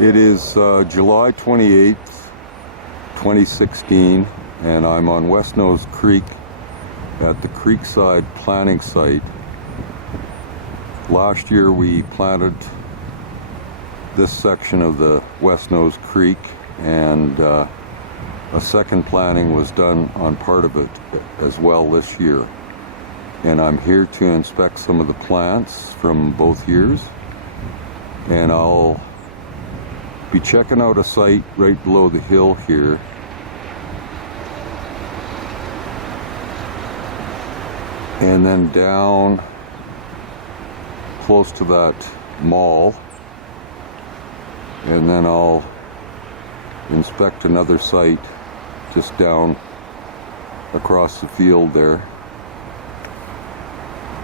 It is July 28th, 2016, and I'm on West Nose Creek at the Creekside planting site. Last year we planted this section of the West Nose Creek, and a second planting was done on part of it as well this year. And I'm here to inspect some of the plants from both years, and I'll be checking out a site right below the hill here. And then down close to that mall, and then I'll inspect another site just down across the field there.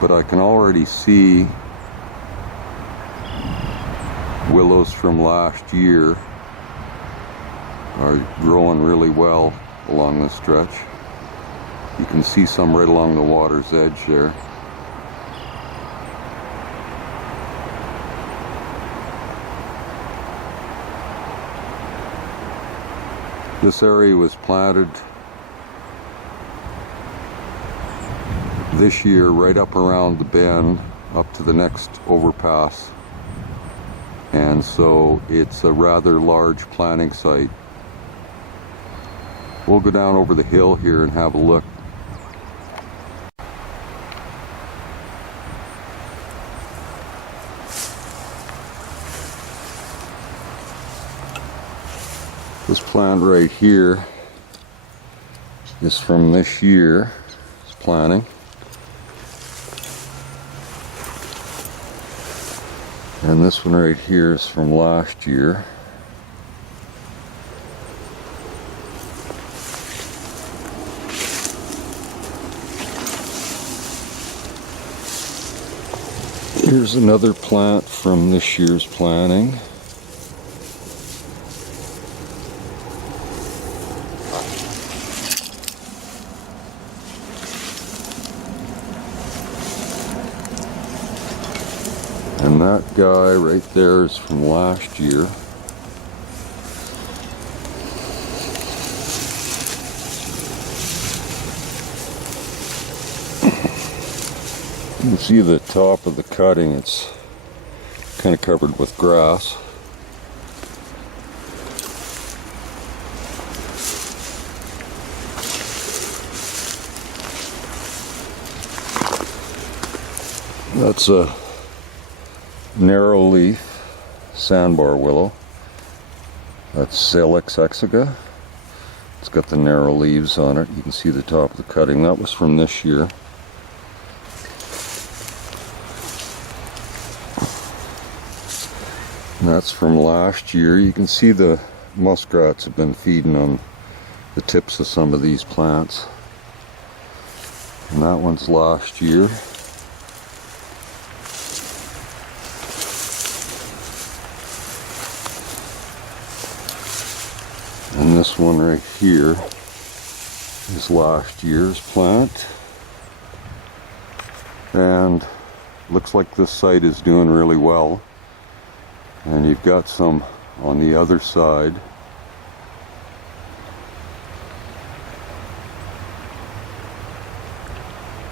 But I can already see willows from last year are growing really well along this stretch. You can see some right along the water's edge there. This area was planted this year right up around the bend up to the next overpass, and so it's a rather large planting site. We'll go down over the hill here and have a look. This plant right here is from this year's planting. And this one right here is from last year. Here's another plant from this year's planting. And that guy right there is from last year. You can see the top of the cutting, it's kind of covered with grass. That's a narrow leaf sandbar willow. That's Salix exiga. It's got the narrow leaves on it. You can see the top of the cutting. That was from this year. And that's from last year. You can see the muskrats have been feeding on the tips of some of these plants. And that one's last year. And this one right here is last year's plant. And looks like this site is doing really well. And you've got some on the other side.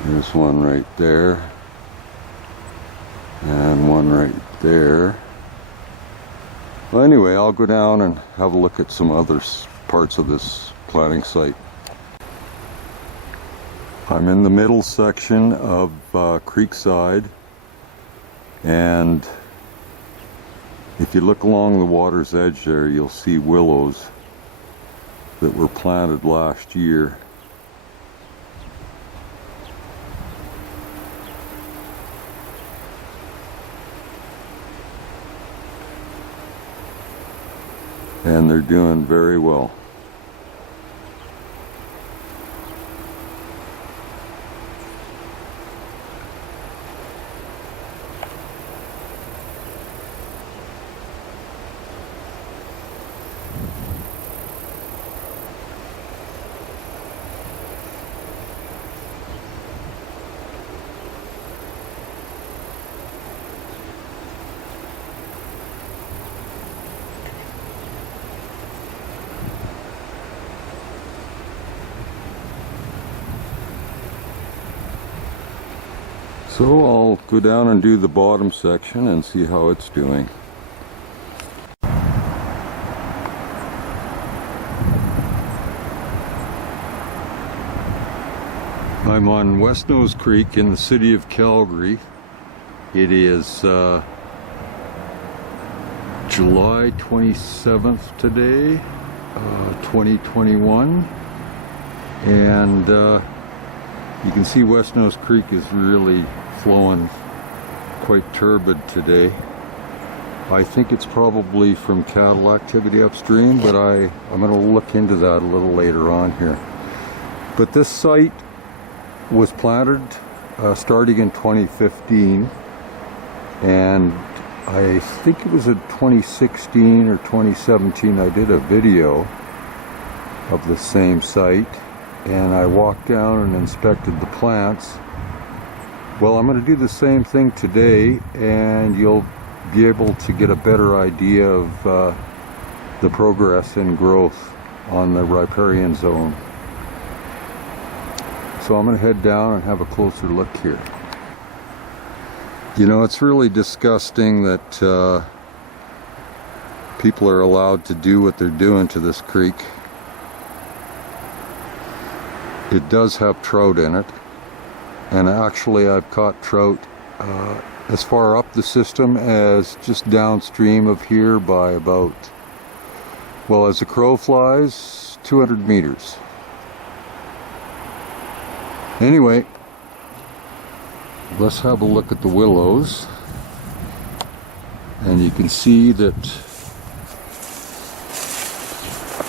There's one right there. And one right there. Well, anyway, I'll go down and have a look at some other parts of this planting site. I'm in the middle section of Creekside, and if you look along the water's edge there, you'll see willows that were planted last year. And they're doing very well. So I'll go down and do the bottom section and see how it's doing. I'm on West Nose Creek in the city of Calgary. It is July 27th today, 2021, and you can see West Nose Creek is really flowing quite turbid today. I think it's probably from cattle activity upstream, but I'm going to look into that a little later on here. But this site was planted starting in 2015, and I think it was in 2016 or 2017 I did a video of the same site, and I walked down and inspected the plants. Well, I'm going to do the same thing today, and you'll be able to get a better idea of the progress and growth on the riparian zone. So I'm going to head down and have a closer look here. You know, it's really disgusting that people are allowed to do what they're doing to this creek. It does have trout in it, and actually I've caught trout as far up the system as just downstream of here by about, well, as the crow flies, 200 meters. Anyway, let's have a look at the willows, and you can see that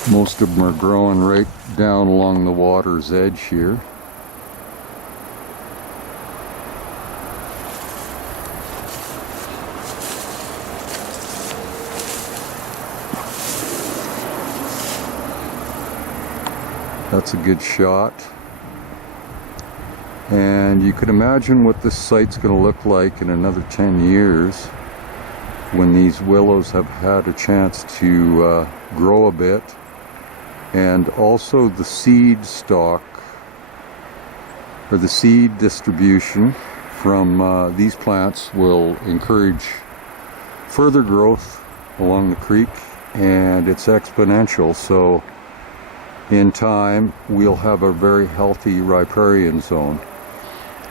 most of them are growing right down along the water's edge here. That's a good shot. And you can imagine what this site's going to look like in another 10 years when these willows have had a chance to grow a bit. And also the seed stock, or the seed distribution from these plants will encourage further growth along the creek, and it's exponential. So in time we'll have a very healthy riparian zone.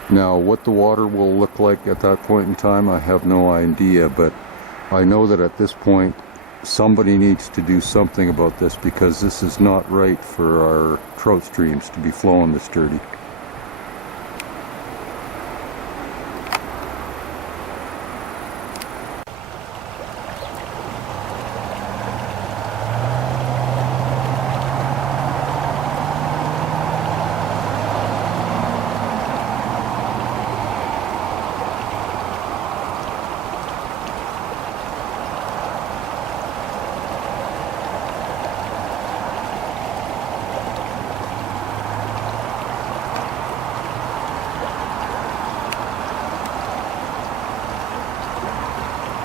Now, what the water will look like at that point in time, I have no idea, but I know that at this point somebody needs to do something about this, because this is not right for our trout streams to be flowing this dirty.